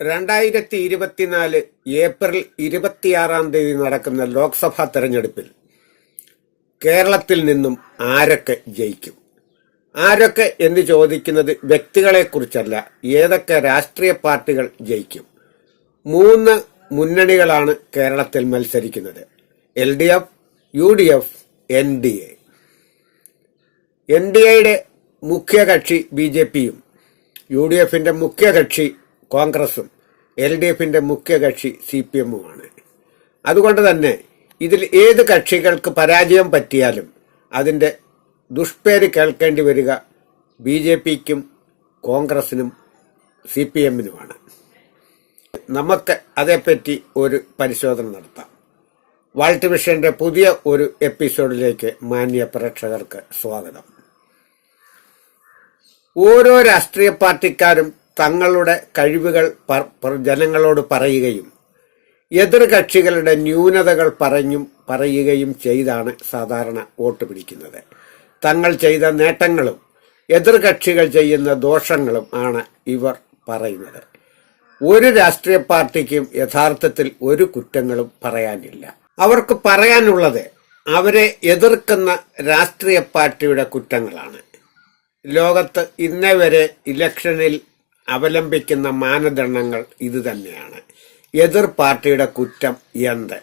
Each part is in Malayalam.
2024 ഏപ്രിൽ 26 നടക്കുന്ന ലോക്സഭാ തെരഞ്ഞെടുപ്പിൽ കേരളത്തിൽ നിന്നും ആരൊക്കെ ജയിക്കും? ആരൊക്കെ എന്ന് ചോദിക്കുന്നത് വ്യക്തികളെക്കുറിച്ചല്ല, ഏതൊക്കെ രാഷ്ട്രീയ പാർട്ടികൾ ജയിക്കും. 3 മുന്നണികളാണ് കേരളത്തിൽ മത്സരിക്കുന്നത്: LDF, UDF, NDA. NDAയുടെ മുഖ്യകക്ഷി BJPയും UDFന്റെ മുഖ്യകക്ഷി കോൺഗ്രസും LDFന്റെ മുഖ്യകക്ഷി CPMുമാണ്. അതുകൊണ്ട് തന്നെ ഇതിൽ ഏത് കക്ഷികൾക്ക് പരാജയം പറ്റിയാലും അതിൻ്റെ ദുഷ്പേര് കേൾക്കേണ്ടി വരിക BJPക്കും കോൺഗ്രസിനും CPMനുമാണ്. നമുക്ക് അതേപ്പറ്റി ഒരു പരിശോധന നടത്താം. വാൾട്ട് വിഷന്റെ പുതിയ ഒരു എപ്പിസോഡിലേക്ക് മാന്യ പ്രേക്ഷകർക്ക് സ്വാഗതം. ഓരോ രാഷ്ട്രീയ പാർട്ടിക്കാരും തങ്ങളുടെ കഴിവുകൾ ജനങ്ങളോട് പറയുകയും എതിർ കക്ഷികളുടെ ന്യൂനതകൾ പറയുകയും ചെയ്താണ് സാധാരണ വോട്ട് പിടിക്കുന്നത്. തങ്ങൾ ചെയ്ത നേട്ടങ്ങളും എതിർ കക്ഷികൾ ചെയ്യുന്ന ദോഷങ്ങളും ആണ് ഇവർ പറയുന്നത്. ഒരു രാഷ്ട്രീയ പാർട്ടിക്കും യഥാർത്ഥത്തിൽ ഒരു കുറ്റങ്ങളും പറയാനില്ല. അവർക്ക് പറയാനുള്ളത് അവരെ എതിർക്കുന്ന രാഷ്ട്രീയ പാർട്ടിയുടെ കുറ്റങ്ങളാണ്. ലോകത്ത് ഇന്നേ വരെ ഇലക്ഷനിൽ അവലംബിക്കുന്ന മാനദണ്ഡങ്ങൾ ഇതുതന്നെയാണ്. എതിർ പാർട്ടിയുടെ കുറ്റം എന്ത്,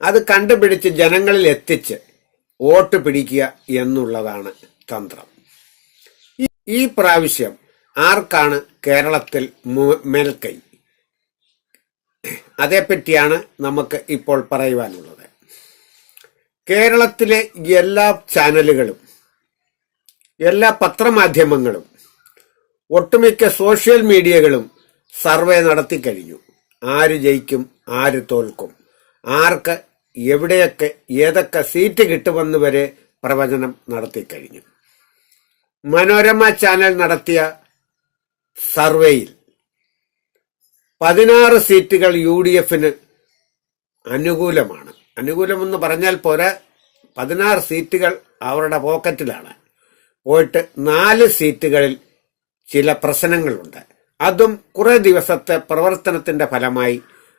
അത് കണ്ടുപിടിച്ച് ജനങ്ങളിൽ എത്തിച്ച് വോട്ട് പിടിക്കുക എന്നുള്ളതാണ് തന്ത്രം. ഈ പ്രാവശ്യം ആർക്കാണ് കേരളത്തിൽ മേൽക്കൈ? അതേപ്പറ്റിയാണ് നമുക്ക് ഇപ്പോൾ പറയുവാനുള്ളത്. കേരളത്തിലെ എല്ലാ ചാനലുകളും, എല്ലാ പത്രമാധ്യമങ്ങളും, ഒട്ടുമിക്ക സോഷ്യൽ മീഡിയകളും സർവേ നടത്തി കഴിഞ്ഞു. ആര് ജയിക്കും, ആര് തോൽക്കും, ആർക്ക് എവിടെയൊക്കെ ഏതൊക്കെ സീറ്റ് കിട്ടുമെന്ന് വരെ പ്രവചനം നടത്തി കഴിഞ്ഞു. മനോരമ ചാനൽ നടത്തിയ സർവേയിൽ 16 സീറ്റുകൾ UDFന് അനുകൂലമാണ്. അനുകൂലമെന്ന് പറഞ്ഞാൽ പോരാ, 16 സീറ്റുകൾ അവരുടെ പോക്കറ്റിലാണ്. പോയിട്ട് 4 സീറ്റുകളിൽ ചില പ്രശ്നങ്ങളുണ്ട്. അതും കുറെ ദിവസത്തെ പ്രവർത്തനത്തിന്റെ ഫലമായി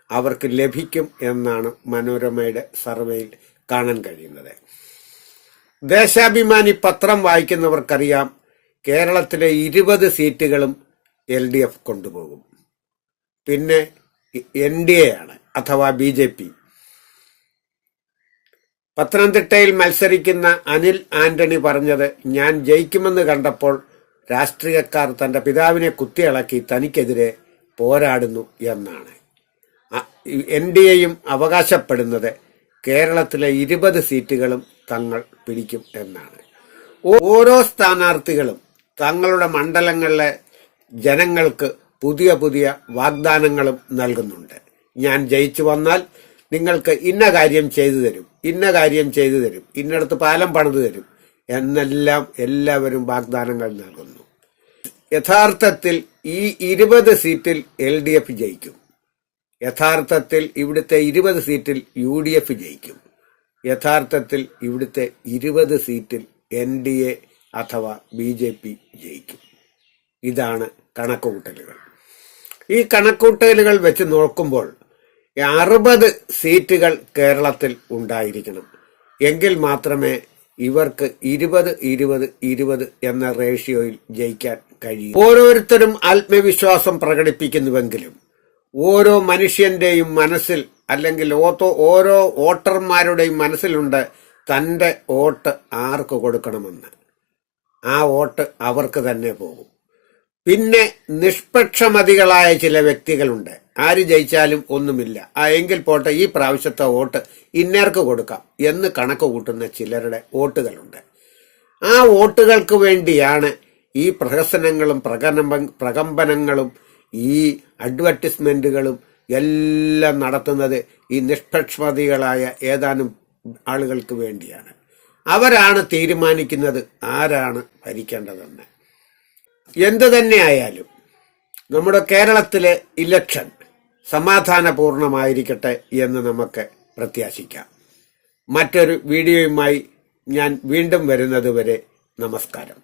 അവർക്ക് ലഭിക്കും എന്നാണ് മനോരമയുടെ സർവേയിൽ കാണാൻ കഴിയുന്നത്. ദേശാഭിമാനി പത്രം വായിക്കുന്നവർക്കറിയാം, കേരളത്തിലെ 20 സീറ്റുകളും LDF കൊണ്ടുപോകും. പിന്നെ NDA ആണ്, അഥവാ BJP. പത്തനംതിട്ടയിൽ മത്സരിക്കുന്ന അനിൽ ആന്റണി പറഞ്ഞത്, ഞാൻ ജയിക്കുമെന്ന് കണ്ടപ്പോൾ രാഷ്ട്രീയക്കാർ തന്റെ പിതാവിനെ കുത്തിയിളക്കി തനിക്കെതിരെ പോരാടുന്നു എന്നാണ്. NDAയും അവകാശപ്പെടുന്നത് കേരളത്തിലെ 20 സീറ്റുകളും തങ്ങൾ പിടിക്കും എന്നാണ്. ഓരോ സ്ഥാനാർത്ഥികളും തങ്ങളുടെ മണ്ഡലങ്ങളിലെ ജനങ്ങൾക്ക് പുതിയ പുതിയ വാഗ്ദാനങ്ങളും നൽകുന്നുണ്ട്. ഞാൻ ജയിച്ചു വന്നാൽ നിങ്ങൾക്ക് ഇന്ന കാര്യം ചെയ്തു തരും, ഇന്ന കാര്യം ചെയ്തു തരും, ഇന്നടത്ത് പാലം പണിതു തരും എന്നെല്ലാം എല്ലാവരും വാഗ്ദാനങ്ങൾ നൽകുന്നു. യഥാർത്ഥത്തിൽ ഈ 20 സീറ്റിൽ LDF ജയിക്കും. യഥാർത്ഥത്തിൽ ഇവിടുത്തെ 20 സീറ്റിൽ UDF ജയിക്കും. യഥാർത്ഥത്തിൽ ഇവിടുത്തെ 20 സീറ്റിൽ NDA അഥവാ BJP ജയിക്കും. ഇതാണ് കണക്കുകൂട്ടലുകൾ. ഈ കണക്കുകൂട്ടലുകൾ വെച്ച് നോക്കുമ്പോൾ 60 സീറ്റുകൾ കേരളത്തിൽ ഉണ്ടായിരിക്കണം. എങ്കിൽ മാത്രമേ ഇവർക്ക് 20-20-20 എന്ന റേഷ്യോയിൽ ജയിക്കാൻ കഴിയും. ഓരോരുത്തരും ആത്മവിശ്വാസം പ്രകടിപ്പിക്കുന്നുവെങ്കിലും ഓരോ മനുഷ്യന്റെയും മനസ്സിൽ, അല്ലെങ്കിൽ ഓരോ വോട്ടർമാരുടെയും മനസ്സിലുണ്ട് തന്റെ വോട്ട് ആർക്ക് കൊടുക്കണമെന്ന്. ആ വോട്ട് അവർക്ക് തന്നെ പോകും. പിന്നെ നിഷ്പക്ഷമതികളായ ചില വ്യക്തികളുണ്ട്. ആര് ജയിച്ചാലും ഒന്നുമില്ല, എങ്കിൽ പോട്ടെ, ഈ പ്രാവശ്യത്തെ വോട്ട് ഇന്നേർക്ക് കൊടുക്കാം എന്ന് കണക്ക് കൂട്ടുന്ന ചിലരുടെ വോട്ടുകളുണ്ട്. ആ വോട്ടുകൾക്ക് വേണ്ടിയാണ് ഈ പ്രഹസനങ്ങളും പ്രകമ്പനങ്ങളും ഈ അഡ്വർടൈസ്മെന്റുകളും എല്ലാം നടത്തുന്നത്. ഈ നിഷ്പക്ഷമതികളായ ഏതാനും ആളുകൾക്ക് വേണ്ടിയാണ്. അവരാണ് തീരുമാനിക്കുന്നത് ആരാണ് ഭരിക്കേണ്ടതെന്ന്. എന്തു തന്നെയായാലും നമ്മുടെ കേരളത്തിലെ ഇലക്ഷൻ സമാധാനപൂർണമായിരിക്കട്ടെ എന്ന് നമുക്ക് പ്രത്യാശിക്കാം. മറ്റൊരു വീഡിയോയുമായി ഞാൻ വീണ്ടും വരുന്നത് വരെ നമസ്കാരം.